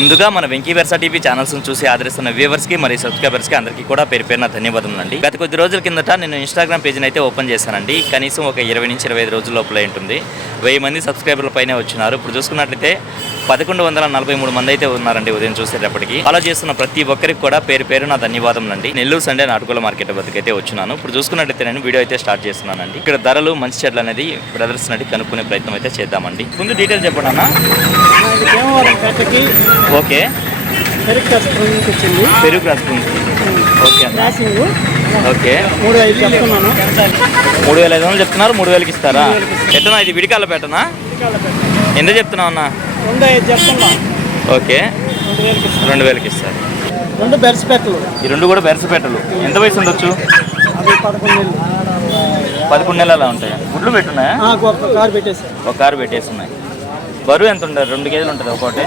ముందుగా మన Venky versa TV channels చూసి ఆదరిస్తున్న వ్యూవర్స్కి మరియు సబ్స్క్రైబర్స్కి అందరికీ కూడా పేరు పేరున ధన్యవాదములండి. గత కొద్ది రోజుల కిందట నేను ఇన్స్టాగ్రామ్ పేజ్ని అయితే ఓపెన్ చేశానండి. కనీసం ఒక 20 నుంచి 25 రోజుల లోపలే ఉంటుంది. 1000 మంది సబ్స్క్రైబర్ల పైనే వచ్చినారు. ఇప్పుడు చూసుకున్నట్లయితే 1143 మంది అయితే ఉన్నారండి ఉదయం చూసేటప్పటికి. ఫాలో చేస్తున్న ప్రతి ఒక్కరికి కూడా పేరు పేరున ధన్యవాదములండి. నెల్లూరు సండే నాటుకోల మార్కెట్ వద్దకైతే వచ్చినాను. ఇప్పుడు చూసుకున్నట్లయితే నేను వీడియో అయితే స్టార్ట్ చేస్తున్నానండి. ఇక్కడ ధరలు మంచి చెడ్లు అనేది బ్రదర్స్ నడి కనుక్కునే ప్రయత్నం అయితే చేద్దామండి. ముందు డీటెయిల్స్ చెప్పండి అన్న. ఓకే, పెరుగు క్రాస్ ఓకే అన్న. ఓకే, 3500 చెప్తున్నారు. 3000కి ఇస్తారా? ఎట్టనా ఇది విడికాల పెట్టనా? ఎంత చెప్తున్నావు అన్న? ఓకే, 2000కి ఇస్తారు. ఈ రెండు కూడా బెరసపెట్టలు. ఎంత వయసు ఉండొచ్చు? 11 నెలలు అలా ఉంటాయా? గుడ్లు పెట్టున్నాయా? ఒక కారు పెట్టేసి ఉన్నాయి. బరువు ఎంత ఉంటుంది? 2 కేజీలు ఉంటుంది. ఒక్కోటి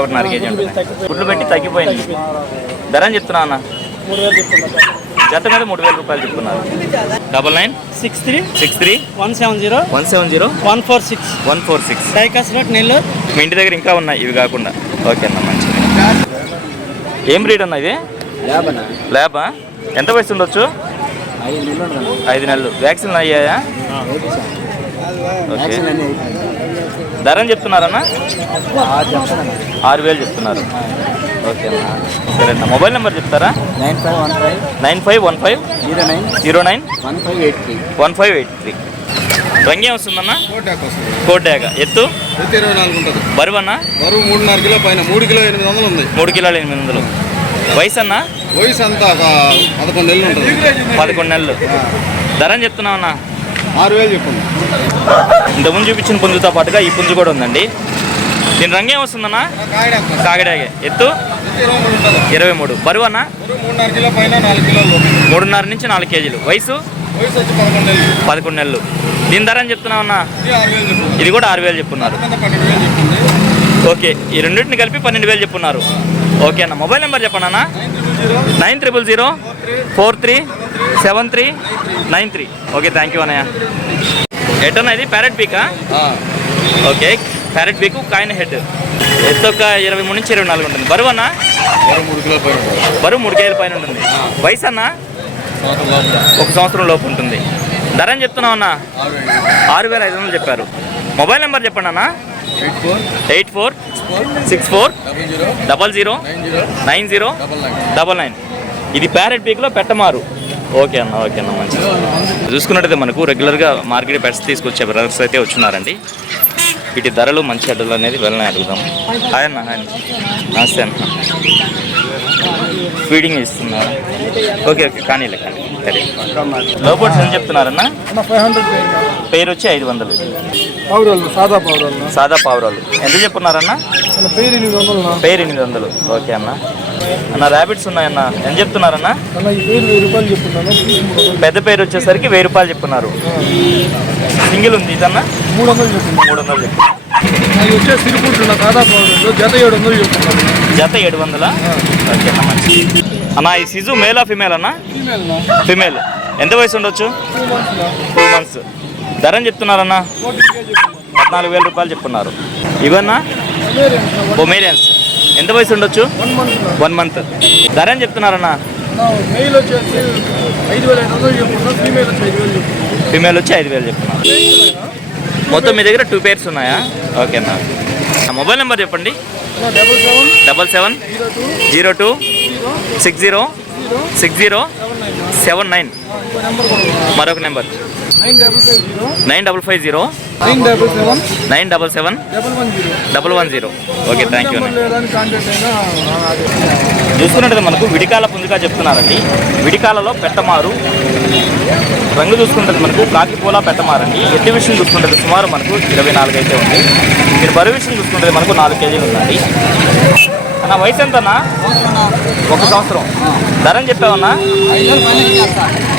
1.5 కేజీ ఉంటుంది. గుడ్లు పెట్టి తగ్గిపోయింది. ధర అని చెప్తున్నా అన్న? జత మీద 3000 రూపాయలు చెప్తున్నారు. 9963 170 నెల్లూరు. మీ ఇంటి దగ్గర ఇంకా ఉన్నాయి ఇవి కాకుండా? ఓకే అన్న, మంచిది. ఏం బ్రీడ్ అన్న ఇది? ల్యాబా? ఎంత వయసు ఉండొచ్చు? 5 నెలలు. వ్యాక్సిన్ అయ్యాయా? ఓకే. ధర అని చెప్తున్నారన్నా? 6000 చెప్తున్నారు. ఓకే అన్న, సరే అన్న. మొబైల్ నెంబర్ చెప్తారా? 9515091583. రంగే వస్తుందన్న? కోటాక. ఎత్తు 24 ఉంటుంది. బరువు అన్న? బరువు 3.5 కిలో పైన. 3 కిలో 800 ఉంది. 3 కిలోలు 800. వయసు అన్న? వయసు అంతా 11 నెలలు ఉంటుంది. 11 నెలలు. ధర అని చెప్తున్నావు అన్న? 6000 చెప్పండి. ఇంతకుముందు చూపించిన పుంజుతో పాటుగా ఈ పుంజు కూడా ఉందండి. దీని రంగేం వస్తుందన్న? కాగడాగే. ఎత్తు 23. బరువు అన్న? 3.5 కిలో పైన 4 కిలోలు. 3.5 నుంచి 4 కేజీలు. వయసు 11 నెలలు. దీని ధర అని చెప్తున్నావు అన్న? ఇది కూడా 6000 చెప్పున్నారు. ఓకే, ఈ రెండింటిని కలిపి 12000 చెప్పున్నారు. ఓకే అన్న. మొబైల్ నెంబర్ చెప్పండి అన్న? 9000437393. ఓకే, థ్యాంక్ యూ అన్నయ్య. ఎటన్నా ఇది ప్యారెట్ పీకా? ఓకే, ప్యారెట్ పీకు కాయిన్ హెడ్. ఎత్తు ఒక 23 నుంచి 24 ఉంటుంది. బరువు అన్న? బరువు 3 కేజీల పైన ఉంటుంది. వయసు అన్న? 1 సంవత్సరం లోపు ఉంటుంది. ధర అని చెప్తున్నావు అన్న? 6500 చెప్పారు. మొబైల్ నెంబర్ చెప్పండి అన్న? 8464009099. ఇది ప్యారెట్ పీక్లో పెట్టమారు. ఓకే అన్న, ఓకే అన్న, మంచిది. చూసుకున్నట్టయితే మనకు రెగ్యులర్గా మార్కెట్ పెట్స్ తీసుకొచ్చే బ్రదర్స్ అయితే వచ్చినారండి. వీటి ధరలు మంచి అడ్డలు అనేది వెళ్ళని అడుగుదాం. హాయ్ అన్న. హాయ్, నమస్తే అన్న. ఫీడింగ్ ఇస్తున్నారు. ఓకే ఓకే, కానీ సరే. లోబోట్స్ ఏం చెప్తున్నారన్న? పేరు వచ్చి 500. సాదా పావురాలు. ఎంత చెప్తున్నారన్న? పేరు 800. ఓకే అన్న. అన్న ర్యాబిట్స్ ఉన్నాయన్న, ఎంత చెప్తున్నారన్న? పెద్ద పేరు వచ్చేసరికి 1000 రూపాయలు చెప్తున్నారు. సింగిల్ ఉంది ఇదన్న? 300 చెప్పు. జత 700. ఓకే అన్న, మంచి అన్న. ఈ సిజు మేలా ఫిమేల్ అన్న? ఫిమేల్. ఎంత వయసు ఉండొచ్చు? 2 months. ధర అని చెప్తున్నారన్న? 14000 రూపాయలు చెప్తున్నారు. ఇవన్నా పొమేరియన్స్. ఎంత వయసు ఉండొచ్చు? 1 month. ధర అని చెప్తున్నారన్న? ఫిమేల్ వచ్చి 5000 చెప్తున్నారు. మొత్తం మీ దగ్గర 2 pairs ఉన్నాయా? ఓకే అన్న. మొబైల్ నెంబర్ చెప్పండి. 7702606079. మరొక నెంబర్ 9550977110. ఓకే, థ్యాంక్ యూ అండి. చూసుకున్నట్టు మనకు విడికాల పుంజుగా చెప్తున్నారండి. విడికాలలో పెట్టమారు. రంగు చూసుకుంటుంది మనకు కాకిపోలా పెట్టమారండి. ఎట్టి విషయం చూసుకుంటుంది సుమారు మనకు 24 అయితే ఉంది. మీరు బరువు విషయం చూసుకుంటుంది మనకు 4 కేజీలు ఉందండి. అన్న వయసు ఎంతన్నా? 1 సంవత్సరం. ధర అని చెప్పావన్నా?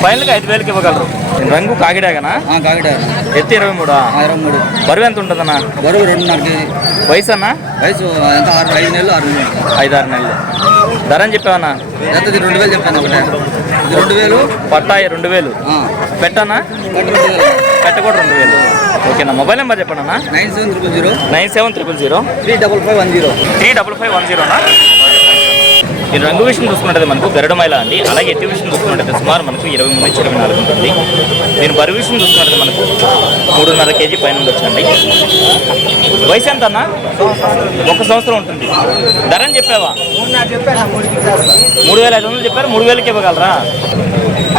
ఫైనల్గా 5000కి ఇవ్వగలరు. రంగు కాకిడాగనా? కాకిటారు ఎత్తి 23. 23. బరువు ఎంత ఉంటుందన్నా? బరువు 2.5 కేజీ. వయసు అన్నా? వయసు ఎంత 5 నెలలు 6 నెలలు. 5-6 నెలలు. ధర అని చెప్పావన్నా? ఎంత 2000 చెప్పాను ఒకటే. ఇది 2000. పట్టాయి 2000. పెట్టనా? పెట్ట కూడా 2000. ఓకేనా. మొబైల్ నెంబర్ చెప్పండి అన్న. 9700 9700 35510. 35510నా? ఈ రంగు విషయం చూసుకున్నట్టయితే మనకు గరుడమైల అండి. అలాగే ఎత్తి విషయం చూసుకున్నట్టయితే సుమారు మనకు 23 నుంచి 24 ఉంటుంది. దీని బరువు విషయం చూసుకున్నట్టయితే మనకు 3.5 కేజీ పైన ఉండొచ్చండి. వయసు ఎంత అన్న? 1 సంవత్సరం ఉంటుంది. ధర అని చెప్పావా? 3500 చెప్పారు. 3000కి ఇవ్వగలరా?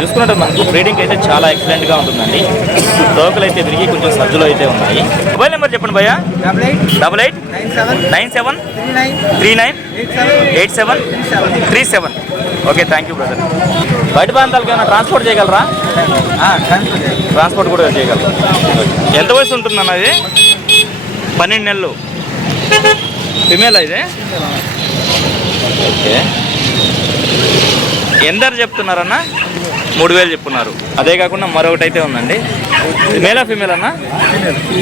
చూసుకున్నట్టు మనకు బ్రీడింగ్ అయితే చాలా ఎక్సలెంట్గా ఉంటుందండి. తోకలు అయితే విరిగి కొంచెం సజ్జులు అయితే ఉన్నాయి. మొబైల్ నెంబర్ చెప్పండి భయ్యా. 8897398737. Okay, thank you brother. బయట ప్రాంతాలకు ఏమైనా ట్రాన్స్పోర్ట్ చేయగలరా? ట్రాన్స్పోర్ట్ కూడా చేయగలరా? ఎంత వయసు ఉంటుంది అన్న ఇది? 12 నెలలు. ఫిమేల్ అయితే. ఓకే, ఎందరు చెప్తున్నారన్నా? 3000 చెప్తున్నారు. అదే కాకుండా మరొకటి అయితే ఉందండి. మేలా ఫిమేల్ అన్నా?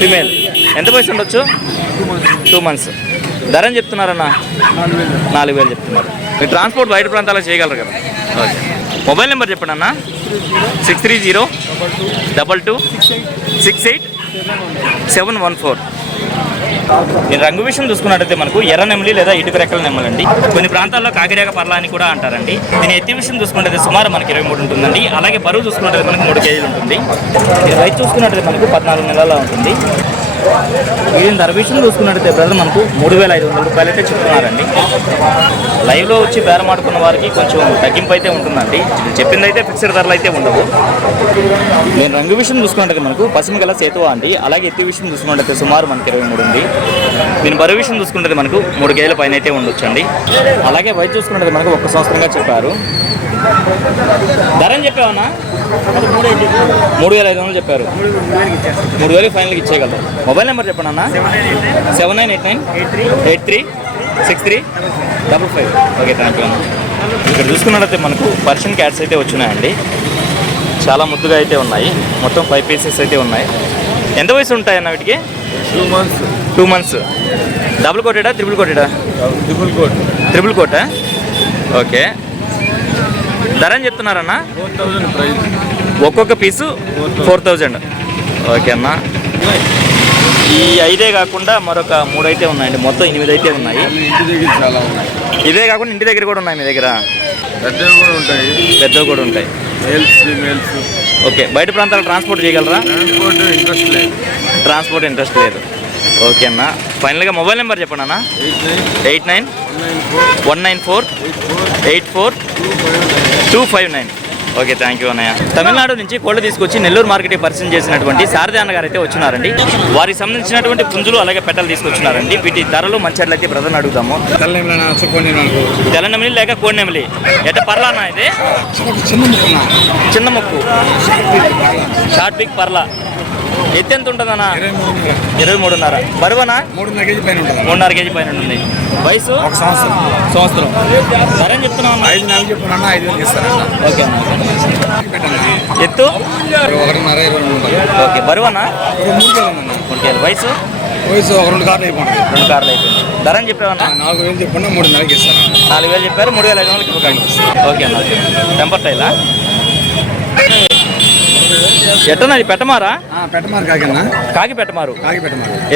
ఫిమేల్. ఎంత వయసు ఉండొచ్చు? 2 months. ధర అని చెప్తున్నారన్నా? 4000 చెప్తున్నారు. మీరు ట్రాన్స్పోర్ట్ బయట ప్రాంతాలకు చేయగలరు కదా? ఓకే. మొబైల్ నెంబర్ చెప్పండి అన్న. 630222687714. ఈ రంగు విషయం చూసుకున్నట్టయితే మనకు ఎర్ర నెమలి లేదా ఇటుక రెక్కల నెమలండి. కొన్ని ప్రాంతాల్లో కాకిరేక పర్ల అని కూడా అంటారండి. దీని ఎత్తి విషయం చూసుకున్నట్టయితే సుమారు మనకి 23 ఉంటుందండి. అలాగే బరువు చూసుకున్నట్టయితే మనకు 3 కేజీలు ఉంటుంది. ఇది రైతు చూసుకున్నట్టయితే మనకు 14 నెలల ఉంటుంది. దీని ధర విషయం చూసుకున్నట్టయితే బ్రదర్ మనకు 3500 రూపాయలు అయితే చెప్తున్నారండి. లైవ్లో వచ్చి బేరమాడుకున్న వారికి కొంచెం తగ్గింపు అయితే ఉంటుందండి. చెప్పింది అయితే ఫిక్స్డ్ ధరలు అయితే ఉండవు. నేను రంగు విషయం చూసుకున్నట్టయితే మనకు పశ్చిమ గల సేతువా అండి. అలాగే ఎత్తి విషయం చూసుకున్నట్టయితే సుమారు మనకి 23 ఉంది. దీని బరువు విషయం చూసుకుంటే మనకు 3 కేజీల పైన అయితే ఉండొచ్చండి. అలాగే వయసు చూసుకున్నట్టు మనకు 1 సంవత్సరంగా చెప్పారు. ధర అని చెప్పావన్నా? 3500 చెప్పారు. 3000 ఫైనల్కి ఇచ్చేయగలరు. మొబైల్ నెంబర్ చెప్పండి అన్న. 7989836355. ఓకే, థ్యాంక్ యూ అన్న. ఇక్కడ చూసుకున్నట్టయితే మనకు పర్షియన్ క్యాట్స్ అయితే వచ్చినాయండి. చాలా ముద్దుగా అయితే ఉన్నాయి. మొత్తం 5 పీసెస్ అయితే ఉన్నాయి. ఎంత వయసు ఉంటాయన్న వీటికి? 2 months. డబుల్ కోటెడా ట్రిపుల్ కోటెడా? ట్రిపుల్ కోటా? ఓకే. ధర అని చెప్తున్నారన్నా? 4000 ప్రైస్. ఒక్కొక్క పీసు 4000. ఓకే అన్న. ఈ 5 కాకుండా మరొక 3 అయితే ఉన్నాయండి. మొత్తం 8 అయితే ఉన్నాయి. ఇంటి దగ్గర చాలా ఉన్నాయి. ఇవే కాకుండా ఇంటి దగ్గర కూడా ఉన్నాయి మీ దగ్గర? పెద్దవి కూడా ఉంటాయి. పెద్దవి కూడా ఉంటాయి. Males females. ఓకే. బయట ప్రాంతాలకు ట్రాన్స్పోర్ట్ చేయగలరా? ట్రాన్స్పోర్ట్ ఇంట్రెస్ట్ లేదు. ఓకే అన్న. ఫైనల్గా మొబైల్ నెంబర్ చెప్పండి అన్న. 8919484259. ఓకే, థ్యాంక్ యూ అన్నయ్య. తమిళనాడు నుంచి కోళ్ళు తీసుకొచ్చి నెల్లూరు మార్కెట్కి పరిచయం చేసినటువంటి శారదా అన్నగారు అయితే వచ్చినారండి. వారికి సంబంధించినటువంటి పుంజులు అలాగే పెట్టలు తీసుకొచ్చినారండి. వీటి ధరలు మంచిర్లు అయితే బ్రదర్ని అడుగుతాము. తెల్ల నెమిలి లేక కోడి నెమిలి ఎట్ట పర్లా అన్న? ఇది చిన్న ముక్కు షార్ట్ బిగ్ పర్లా. ఎత్తు ఎంత ఉంటుందన్నా? 23.5. బరువనా? 3.5 కేజీ పైన ఉంటుంది. వయసు? 1 సంవత్సరం. ధర అని చెప్తున్నావు అన్న? 5 నెలలు చెప్పుకున్నా 5,000 ఇస్తారన్న. ఓకే అన్న. ఎత్తు? 1.5 ఓకే. బరువనా? 3 కిలోలు. ఓకే. వయసు? 2 కార్లు అయిపోయింది. 2 కార్లు అయిపోయింది. ధర అని చెప్పావన్నా? 4,000 చెప్పుకున్నా 3 నెలలకి ఇస్తాను. 4000 చెప్పారు. 3500 ఇవ్వకండి. ఓకే అన్న. టెంపర్ టైలా? ఎట్టన్నా ఇది? పెట్టమారా? పెట్టమారు కాకన్నా. కాకి పెట్టమారు.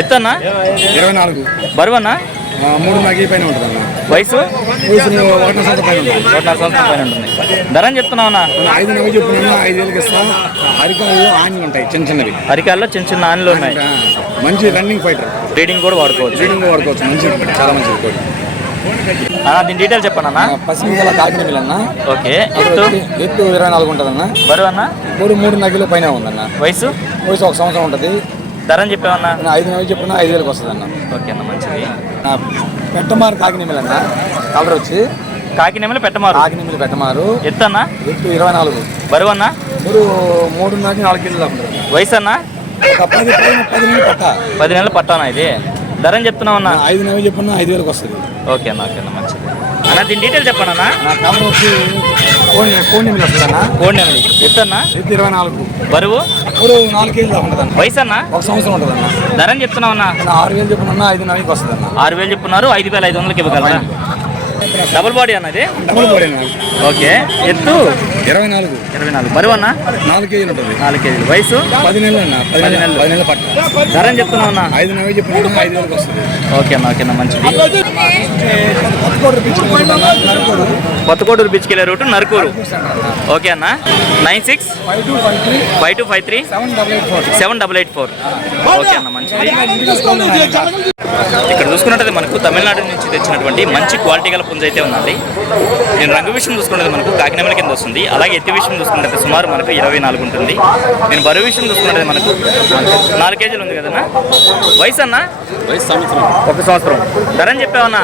ఎత్తన్నా? 24. బరువన్నా? 3.5 పైన ఉంటుంది. వయసు? 1 సంవత్సరం పైన ఉంటుంది. 1.5 సంవత్సరం పైన ఉంటుంది. ధర అని చెప్తున్నావునా? 5 నెలలు చెప్పుకున్నా 5,000కి ఇస్తాను. అరికాల్లో ఆన్లు ఉంటాయి చిన్నవి. అరికాల్లో చిన్న ఆన్లు ఉన్నాయి. మంచి రన్నింగ్ ఫైటర్. బ్రీడింగ్ కూడా వాడుకోవచ్చు. మంచిది, చాలా మంచిది. దీని డీటెయిల్ చెప్పండి. పశ్చిమ గల కాకినెమిలి అన్న. ఓకే. ఎత్తు 24 ఉంటుంది అన్న. బరువు అన్న? 3.5 కిలో పైన ఉందన్న. వయసు? 1 సంవత్సరం ఉంటుంది. ధర అని చెప్పామన్నా? 5 నెలలు చెప్పుకున్నా 5,000కి వస్తుంది అన్న. ఓకే అన్న, మంచిది. పెట్టమారు కాకినెమిలి అన్న. కలర్ వచ్చి కాకినెమిలి పెట్టమారు. కాకినెమిలి పెట్టమారు. ఎత్తు అన్న? ఎత్తు 24. బరువు అన్న? 3.5-4 కిలోలు ఉంటుంది. వయసు అన్న? 10 నెలలు పట్ట. 10 నెలలు పట్టానా ఇది? ధర అని చెప్తున్నావు అన్న? 5 నెలలు చెప్పుకున్నా 5,000కి వస్తుంది. ఓకే అన్న. ఓకే అన్న, మంచిది అన్న. దీని డీటెయిల్ చెప్పండి అన్న. కలర్ వచ్చి కోడి మీద వస్తుందన్న కోడి నెమలి ఎత్తన్నా ఇది 24 బరువు ఇప్పుడు 4 కేజీలు దాకా ఉంటుందన్న వయసు అన్న 1 సంవత్సరం ఉంటుందన్న ధరని చెప్తున్నావన్నా 6000 చెప్పుకున్నా 5,000కి వస్తుందన్న 6,000 చెప్తున్నారు 5,500కి ఇవ్వగలరా డబుల్ బాడీ అన్నది డబుల్ కోడేనా ఓకే ఎత్తు 24 బరువు అన్న 4 కేజీలు ఉంటుంది 4 కేజీలు వయసు 10 నెలలు అన్న 10 నెలల పట్ట ధరని చెప్తున్నావు అన్న 5,000 చెప్పుకున్నా 5,000కి వస్తుంది ఓకే అన్న మంచిది నరుకోడు కొత్తకోటూరు బీచ్కి వెళ్ళే రూటు నరుకూరు ఓకే అన్న 96 5253 7884 ఓకే అన్న మంచిది ఇక్కడ చూసుకున్నట్టయితే మనకు తమిళనాడు నుంచి తెచ్చినటువంటి మంచి క్వాలిటీ గల పుంజ అయితే ఉందండి. నేను రంగు విషయం చూసుకున్నది మనకు కాకినెమల కింద వస్తుంది. అలాగే ఎత్తి విషయం చూసుకున్నట్టు సుమారు మనకు 24 ఉంటుంది. నేను బరువు విషయం చూసుకున్నది మనకు 4 కేజీలు ఉంది కదన్నా. వయసు అన్న వయసు సంవత్సరం 1 సంవత్సరం. ధరని చెప్పావన్నా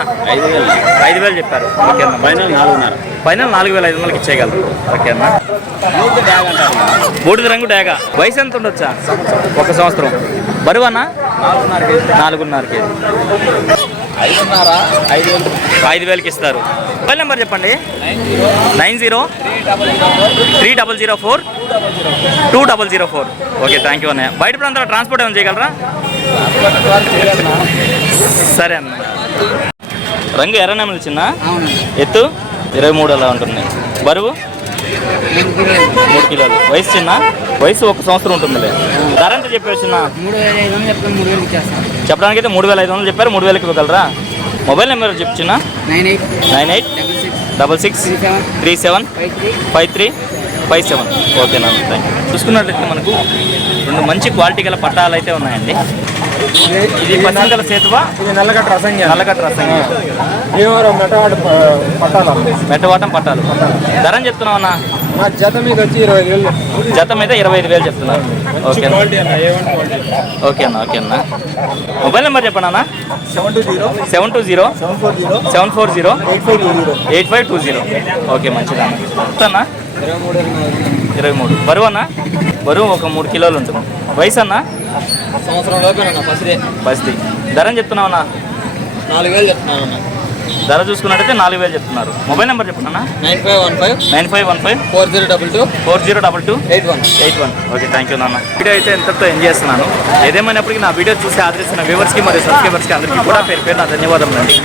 5,000 చెప్పారు. ఓకే అన్న ఫైనల్ 4,500 ఫైనల్ 4,500కి ఇచ్చేయగలరు. ఓకే అన్న బూడిద రంగు డాగ వయసు ఎంత ఉండొచ్చా 1 సంవత్సరం. బరువు అన్న 4.5 కేజీ 5,000కి ఇస్తారు. మొబైల్ నెంబర్ చెప్పండి 9030042004. ఓకే థ్యాంక్ యూ అన్నయ్య. బయట ప్రాంతాల్లో ట్రాన్స్పోర్ట్ ఏమైనా చేయగలరా? సరే అన్న. రంగు ఎర్ర నెమలి చిన్న ఎత్తు 23 అలా ఉంటుంది. బరువు 3 కిలోలు. వయసు చిన్న వయసు 1 సంవత్సరం ఉంటుందిలే. ధర ఎంత చెప్పారు చిన్న? 3,500 చెప్పడానికి అయితే 3,500 చెప్పారు. 3,000కి ఇవ్వగలరా? మొబైల్ నెంబర్ చెప్పు చిన్న 9866375357. ఓకే నాన్న థ్యాంక్ యూ. చూసుకున్నట్లయితే మనకు 2 మంచి క్వాలిటీ గల పట్టాలు అయితే ఉన్నాయండి. ఇది పచ్చగల సేతువా ఇది నల్లగట్ట రసంగా నల్లగట్ట రసంగా మెట్టవాటం పట్టాలు. ధరని చెప్తున్నావు అన్న? మా జత మీద వచ్చి 25,000 జత మీద 25,000 చెప్తున్నారు. ఓకే ఓకే అన్న ఓకే అన్న. మొబైల్ నెంబర్ చెప్పండి అన్న 72074085220. ఓకే మంచిదన్న. అన్న 23 బరువు అన్న? బరువు ఒక 3 కిలోలు ఉంటుంది. వయసు అన్న? సంవత్సరం లోపల బస్తి. ధరని చెప్తున్నావు అన్న? 4,000 చెప్తున్నాను. ధర చూసుకున్నట్టయితే 4,000 చెప్తున్నారు. మొబైల్ నెంబర్ చెప్పండి అన్న 9515 4022 81. ఓకే థ్యాంక్ యూ నాన్న. వీడియో అయితే ఎంతతో ఎంజాయ్ చేస్తున్నాను. ఏదేమైనప్పటికీ నా వీడియో చూసి ఆదరిస్తున్న వ్యూవర్స్కి మరియు సబ్స్క్రైబర్స్కి అందరికీ కూడా పేరు నా ధన్యవాదములు అండి.